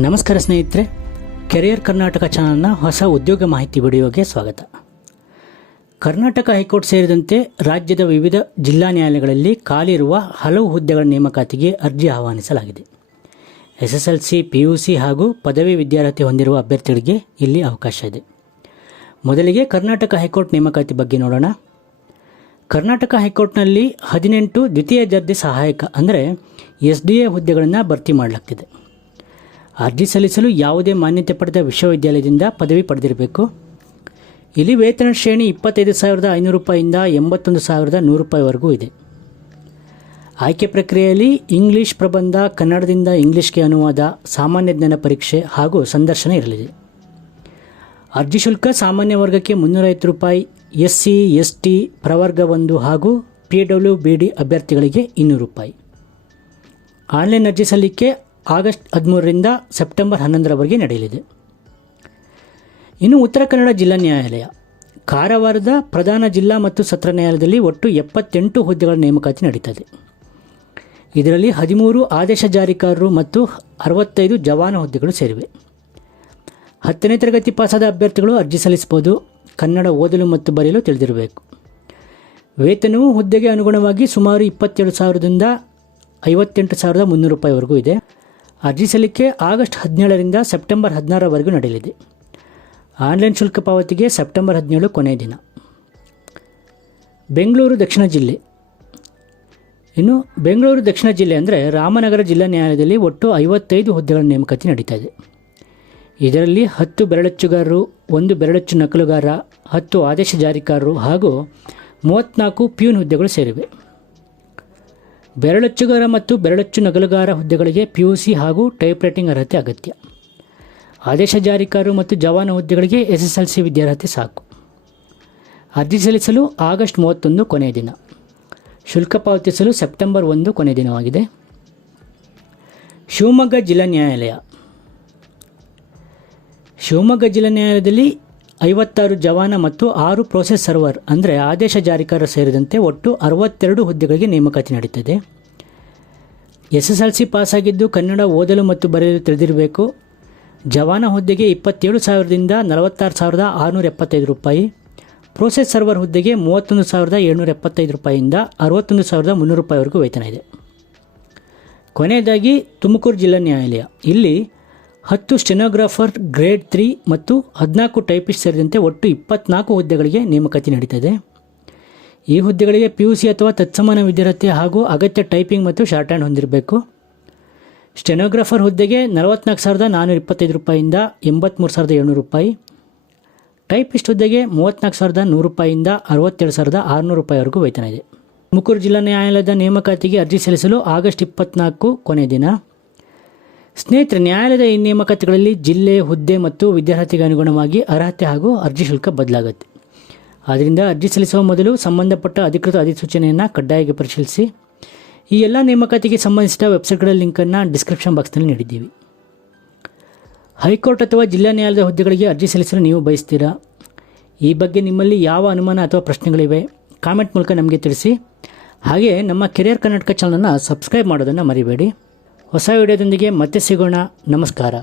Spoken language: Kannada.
ನಮಸ್ಕಾರ ಸ್ನೇಹಿತರೆ, ಕೆರಿಯರ್ ಕರ್ನಾಟಕ ಚಾನಲ್ನ ಹೊಸ ಉದ್ಯೋಗ ಮಾಹಿತಿ ವಿಡಿಯೋಗೆ ಸ್ವಾಗತ. ಕರ್ನಾಟಕ ಹೈಕೋರ್ಟ್ ಸೇರಿದಂತೆ ರಾಜ್ಯದ ವಿವಿಧ ಜಿಲ್ಲಾ ನ್ಯಾಯಾಲಯಗಳಲ್ಲಿ ಖಾಲಿರುವ ಹಲವು ಹುದ್ದೆಗಳ ನೇಮಕಾತಿಗೆ ಅರ್ಜಿ ಆಹ್ವಾನಿಸಲಾಗಿದೆ. SSLC, PUC ಹಾಗೂ ಪದವಿ ವಿದ್ಯಾರ್ಹತೆ ಹೊಂದಿರುವ ಅಭ್ಯರ್ಥಿಗಳಿಗೆ ಇಲ್ಲಿ ಅವಕಾಶ ಇದೆ. ಮೊದಲಿಗೆ ಕರ್ನಾಟಕ ಹೈಕೋರ್ಟ್ ನೇಮಕಾತಿ ಬಗ್ಗೆ ನೋಡೋಣ. ಕರ್ನಾಟಕ ಹೈಕೋರ್ಟ್ನಲ್ಲಿ 18 ದ್ವಿತೀಯ ದರ್ಜೆ ಸಹಾಯಕ ಅಂದರೆ SDA ಹುದ್ದೆಗಳನ್ನು ಭರ್ತಿ ಮಾಡಲಾಗ್ತಿದೆ. ಅರ್ಜಿ ಸಲ್ಲಿಸಲು ಯಾವುದೇ ಮಾನ್ಯತೆ ಪಡೆದ ವಿಶ್ವವಿದ್ಯಾಲಯದಿಂದ ಪದವಿ ಪಡೆದಿರಬೇಕು. ಇಲ್ಲಿ ವೇತನ ಶ್ರೇಣಿ 25,500 ರೂಪಾಯಿಯಿಂದ 81,100 ರೂಪಾಯಿವರೆಗೂ ಇದೆ. ಆಯ್ಕೆ ಪ್ರಕ್ರಿಯೆಯಲ್ಲಿ ಇಂಗ್ಲಿಷ್ ಪ್ರಬಂಧ, ಕನ್ನಡದಿಂದ ಇಂಗ್ಲಿಷ್ಗೆ ಅನುವಾದ, ಸಾಮಾನ್ಯ ಜ್ಞಾನ ಪರೀಕ್ಷೆ ಹಾಗೂ ಸಂದರ್ಶನ ಇರಲಿದೆ. ಅರ್ಜಿ ಶುಲ್ಕ ಸಾಮಾನ್ಯ ವರ್ಗಕ್ಕೆ 350 ರೂಪಾಯಿ, SC, ST, ಪ್ರವರ್ಗ 1 ಹಾಗೂ PWBD ಅಭ್ಯರ್ಥಿಗಳಿಗೆ 200 ರೂಪಾಯಿ. ಆನ್ಲೈನ್ ಅರ್ಜಿ ಸಲ್ಲಿಕೆ ಆಗಸ್ಟ್ 13ರಿಂದ ಸೆಪ್ಟೆಂಬರ್ 11ರವರೆಗೆ ನಡೆಯಲಿದೆ. ಇನ್ನು ಉತ್ತರ ಕನ್ನಡ ಜಿಲ್ಲಾ ನ್ಯಾಯಾಲಯ, ಕಾರವಾರದ ಪ್ರಧಾನ ಜಿಲ್ಲಾ ಮತ್ತು ಸತ್ರ ನ್ಯಾಯಾಲಯದಲ್ಲಿ ಒಟ್ಟು 78 ಹುದ್ದೆಗಳ ನೇಮಕಾತಿ ನಡೀತದೆ. ಇದರಲ್ಲಿ 13 ಆದೇಶ ಜಾರಿಕಾರರು ಮತ್ತು 65 ಜವಾನ ಹುದ್ದೆಗಳು ಸೇರಿವೆ. 10ನೇ ತರಗತಿ ಪಾಸಾದ ಅಭ್ಯರ್ಥಿಗಳು ಅರ್ಜಿ ಸಲ್ಲಿಸಬಹುದು. ಕನ್ನಡ ಓದಲು ಮತ್ತು ಬರೆಯಲು ತಿಳಿದಿರಬೇಕು. ವೇತನವು ಹುದ್ದೆಗೆ ಅನುಗುಣವಾಗಿ ಸುಮಾರು 27,000ದಿಂದ 58,300 ರೂಪಾಯಿವರೆಗೂ ಇದೆ. ಅರ್ಜಿ ಸಲ್ಲಿಕೆ ಆಗಸ್ಟ್ 17ರಿಂದ ಸೆಪ್ಟೆಂಬರ್ 16ರವರೆಗೂ ನಡೆಯಲಿದೆ. ಆನ್ಲೈನ್ ಶುಲ್ಕ ಪಾವತಿಗೆ ಸೆಪ್ಟೆಂಬರ್ 17 ಕೊನೆಯ ದಿನ. ಬೆಂಗಳೂರು ದಕ್ಷಿಣ ಜಿಲ್ಲೆ, ಇನ್ನು ಬೆಂಗಳೂರು ದಕ್ಷಿಣ ಜಿಲ್ಲೆ ಅಂದರೆ ರಾಮನಗರ ಜಿಲ್ಲಾ ನ್ಯಾಯಾಲಯದಲ್ಲಿ ಒಟ್ಟು 55 ಹುದ್ದೆಗಳ ನೇಮಕಾತಿ ನಡೀತಾ ಇದೆ. ಇದರಲ್ಲಿ 10 ಬೆರಳಚ್ಚುಗಾರರು, 1 ಬೆರಳಚ್ಚು ನಕಲುಗಾರ, 10 ಆದೇಶ ಜಾರಿಕಾರರು ಹಾಗೂ 34 ಪ್ಯೂನ್ ಹುದ್ದೆಗಳು ಸೇರಿವೆ. ಬೆರಳಚ್ಚುಗಾರ ಮತ್ತು ಬೆರಳಚ್ಚು ನಕಲುಗಾರ ಹುದ್ದೆಗಳಿಗೆ PUC ಹಾಗೂ ಟೈಪ್ ರೈಟಿಂಗ್ ಅರ್ಹತೆ ಅಗತ್ಯ. ಆದೇಶ ಜಾರಿಕಾರರು ಮತ್ತು ಜವಾನ ಹುದ್ದೆಗಳಿಗೆ SSLC ವಿದ್ಯಾರ್ಹತೆ ಸಾಕು. ಅರ್ಜಿ ಸಲ್ಲಿಸಲು ಆಗಸ್ಟ್ 31 ಕೊನೆಯ ದಿನ. ಶುಲ್ಕ ಪಾವತಿಸಲು ಸೆಪ್ಟೆಂಬರ್ 1 ಕೊನೆಯ ದಿನವಾಗಿದೆ. ಶಿವಮೊಗ್ಗ ಜಿಲ್ಲಾ ನ್ಯಾಯಾಲಯ, ಶಿವಮೊಗ್ಗ ಜಿಲ್ಲಾ ನ್ಯಾಯಾಲಯದಲ್ಲಿ 56 ಜವಾನ ಮತ್ತು 6 ಪ್ರೋಸೆಸ್ ಸರ್ವರ್ ಅಂದರೆ ಆದೇಶ ಜಾರಿಕಾರ ಸೇರಿದಂತೆ ಒಟ್ಟು 62 ಹುದ್ದೆಗಳಿಗೆ ನೇಮಕಾತಿ ನಡೀತದೆ. SSLC ಪಾಸಾಗಿದ್ದು ಕನ್ನಡ ಓದಲು ಮತ್ತು ಬರೆಯಲು ತಿಳಿದಿರಬೇಕು. ಜವಾನ ಹುದ್ದೆಗೆ 27,000ದಿಂದ 46,675 ರೂಪಾಯಿ, ಪ್ರೋಸೆಸ್ ಸರ್ವರ್ ಹುದ್ದೆಗೆ 31,775 ರೂಪಾಯಿಯಿಂದ 61,300 ರೂಪಾಯಿವರೆಗೂ ವೇತನ ಇದೆ. ಕೊನೆಯದಾಗಿ ತುಮಕೂರು ಜಿಲ್ಲಾ ನ್ಯಾಯಾಲಯ, ಇಲ್ಲಿ 10 ಸ್ಟೆನೋಗ್ರಾಫರ್ ಗ್ರೇಡ್ 3 ಮತ್ತು 14 ಟೈಪಿಸ್ಟ್ ಸೇರಿದಂತೆ ಒಟ್ಟು 24 ಹುದ್ದೆಗಳಿಗೆ ನೇಮಕಾತಿ ನಡೀತದೆ. ಈ ಹುದ್ದೆಗಳಿಗೆ PUC ಅಥವಾ ತತ್ಸಮಾನ ವಿದ್ಯಾರ್ಹತೆ ಹಾಗೂ ಅಗತ್ಯ ಟೈಪಿಂಗ್ ಮತ್ತು ಶಾರ್ಟ್ ಹ್ಯಾಂಡ್ ಹೊಂದಿರಬೇಕು. ಸ್ಟೆನೋಗ್ರಾಫರ್ ಹುದ್ದೆಗೆ 44,425 ರೂಪಾಯಿಯಿಂದ 83,700 ರೂಪಾಯಿ, ಟೈಪಿಸ್ಟ್ ಹುದ್ದೆಗೆ 34,100 ರೂಪಾಯಿಯಿಂದ 67,600 ರೂಪಾಯಿವರೆಗೂ ವೇತನ ಇದೆ. ತುಮಕೂರು ಜಿಲ್ಲಾ ನ್ಯಾಯಾಲಯದ ನೇಮಕಾತಿಗೆ ಅರ್ಜಿ ಸಲ್ಲಿಸಲು ಆಗಸ್ಟ್ 24 ಕೊನೆಯ ದಿನ. ಸ್ನೇಹಿತರೆ, ನ್ಯಾಯಾಲಯದ ಈ ನೇಮಕಾತಿಗಳಲ್ಲಿ ಜಿಲ್ಲೆ, ಹುದ್ದೆ ಮತ್ತು ವಿದ್ಯಾರ್ಹತೆಗೆ ಅನುಗುಣವಾಗಿ ಅರ್ಹತೆ ಹಾಗೂ ಅರ್ಜಿ ಶುಲ್ಕ ಬದಲಾಗುತ್ತೆ. ಆದ್ದರಿಂದ ಅರ್ಜಿ ಸಲ್ಲಿಸುವ ಮೊದಲು ಸಂಬಂಧಪಟ್ಟ ಅಧಿಕೃತ ಅಧಿಸೂಚನೆಯನ್ನು ಕಡ್ಡಾಯವಾಗಿ ಪರಿಶೀಲಿಸಿ. ಈ ಎಲ್ಲ ನೇಮಕಾತಿಗೆ ಸಂಬಂಧಿಸಿದ ವೆಬ್ಸೈಟ್ಗಳ ಲಿಂಕನ್ನು ಡಿಸ್ಕ್ರಿಪ್ಷನ್ ಬಾಕ್ಸ್ನಲ್ಲಿ ನೀಡಿದ್ದೀವಿ. ಹೈಕೋರ್ಟ್ ಅಥವಾ ಜಿಲ್ಲಾ ನ್ಯಾಯಾಲಯದ ಹುದ್ದೆಗಳಿಗೆ ಅರ್ಜಿ ಸಲ್ಲಿಸಲು ನೀವು ಬಯಸ್ತೀರಾ? ಈ ಬಗ್ಗೆ ನಿಮ್ಮಲ್ಲಿ ಯಾವ ಅನುಮಾನ ಅಥವಾ ಪ್ರಶ್ನೆಗಳಿವೆ? ಕಾಮೆಂಟ್ ಮೂಲಕ ನಮಗೆ ತಿಳಿಸಿ. ಹಾಗೆ ನಮ್ಮ ಕೆರಿಯರ್ ಕರ್ನಾಟಕ ಚಾನಲನ್ನು ಸಬ್ಸ್ಕ್ರೈಬ್ ಮಾಡೋದನ್ನು ಮರಿಬೇಡಿ. ಹೊಸ ವಿಡಿಯೋದೊಂದಿಗೆ ಮತ್ತೆ ಸಿಗೋಣ. ನಮಸ್ಕಾರ.